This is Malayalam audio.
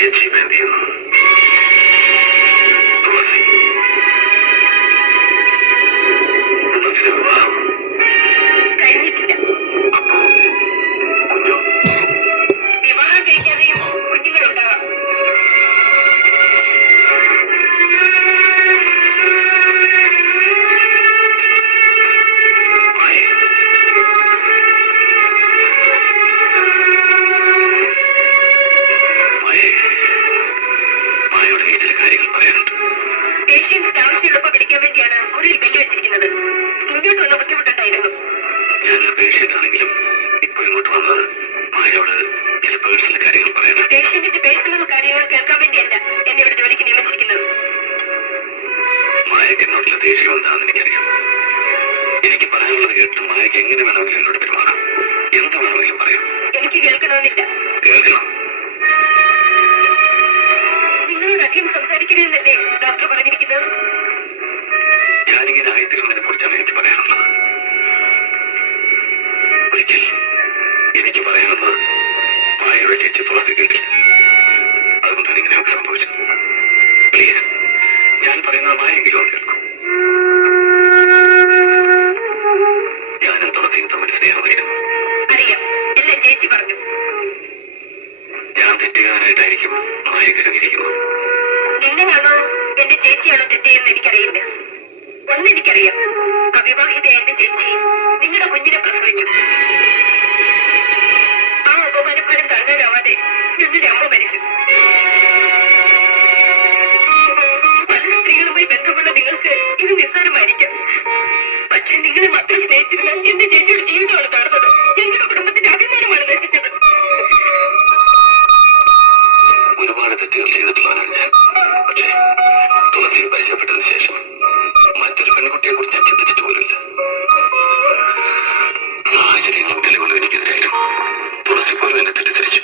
ചേച്ചി എന്ത് ചെയ്യുന്നു? തുളസി തുളസിയുടെ വിവാഹം കഴിഞ്ഞിട്ടില്ല. അപ്പോ കുഞ്ഞോ? വിവാഹം കഴിക്കാതെയും കുഞ്ഞുങ്ങളുണ്ടാകാം. മായയോട് നീ ചില കാര്യങ്ങൾ പറയാനുണ്ട്. പേഷ്യൻസിന്റെ ആവശ്യമുള്ളപ്പോ വിളിക്കാൻ വേണ്ടിയാണ് മുറിയിൽ ബെല്ല് വെച്ചിരിക്കുന്നത്. ഇങ്ങോട്ട് വന്ന ബുദ്ധിമുട്ടുണ്ടായിരുന്നു. ഞാനൊരു പേഷ്യന്റ് ആണെങ്കിലും ഇപ്പൊ ഇങ്ങോട്ട് വന്നത് മായയോട് ചില പേഴ്സണൽ കാര്യങ്ങൾ പറയാനാണ്. പേഷ്യന്റിന്റെ പേഴ്സണൽ കാര്യങ്ങൾ കേൾക്കാൻ വേണ്ടിയല്ല എന്നെ ഇവിടെ ജോലിക്ക് നിയമിച്ചിരിക്കുന്നത്. മായക്ക് എന്നോടുള്ള ദേഷ്യം എന്താണെന്ന് എനിക്കറിയാം. എനിക്ക് പറയാനുള്ളത് കേട്ട് മായക്ക് എങ്ങനെ വേണമെങ്കിലും എന്നോട് പെരുമാറാം. എന്ത് വേണമെങ്കിലും പറയാം. എനിക്ക് കേൾക്കണമെന്നില്ല. കേൾക്കണം. നിങ്ങളോട് അധികം സംസാരിക്കരുതെന്നല്ലേ ഡോക്ടർ പറഞ്ഞിരിക്കുന്നത്? ഞാനിങ്ങനെ ആയിത്തീരുന്നതിനെ കുറിച്ചാണ് എനിക്ക് പറയാനുള്ളത്. ഒരിക്കൽ എനിക്ക് പറയാനുള്ളത് മായയുടെ ചേച്ചി തുളസി കേട്ടില്ല. അതുകൊണ്ടാണ് ഇങ്ങനെയൊക്കെ സംഭവിച്ചത്. പ്ലീസ്, ഞാൻ പറയുന്നത് മായെങ്കിലും കേൾക്കും. ഞാനും തുളസിയും തമ്മിൽ സ്നേഹമായിരുന്നു. അറിയാം, എല്ലാം ചേച്ചി പറഞ്ഞു. ഞാൻ തെറ്റുകാരനായിട്ടായിരിക്കും മായ കരുതിയിരിക്കുന്നത്. നിങ്ങളാണോ എന്റെ ചേച്ചിയാണോ തെറ്റെന്ന് എനിക്കറിയില്ല. ഒന്നെനിക്കറിയാം, അവിവാഹിതയായ എന്റെ ചേച്ചി നിങ്ങളുടെ കുഞ്ഞിനെ പ്രസവിച്ചു. ആ അപമാനഭാരം താങ്ങാനാവാതെ ഞങ്ങളുടെ അമ്മ മരിച്ചു. പല സ്ത്രീകളുമായി ബന്ധമുള്ള നിങ്ങൾക്ക് ഇത് നിസ്സാരമായിരിക്കാം. പക്ഷെ നിങ്ങളെ മാത്രം സ്നേഹിച്ചിരുന്ന എന്റെ ചേച്ചിയുടെ ജീവിതമാണ് തകർന്നത്. ഞങ്ങളുടെ കുടുംബത്തിന്റെ അഭിമാനമാണ് നശിച്ചത്. ഒരുപാട് തെറ്റുകൾ ചെയ്തിട്ടുള്ളവരാണ് ഞാൻ. പക്ഷേ തുളസിയെ പരിചയപ്പെട്ടതിന് ശേഷം മറ്റൊരു പെൺകുട്ടിയെ കുറിച്ച് ഞാൻ ചിന്തിച്ചിട്ട് പോലുമില്ല. സാഹചര്യങ്ങളും തെളിവുകളും എനിക്കെതിരായാലും തുളസി പോലും എന്നെ തെറ്റിദ്ധരിച്ചു.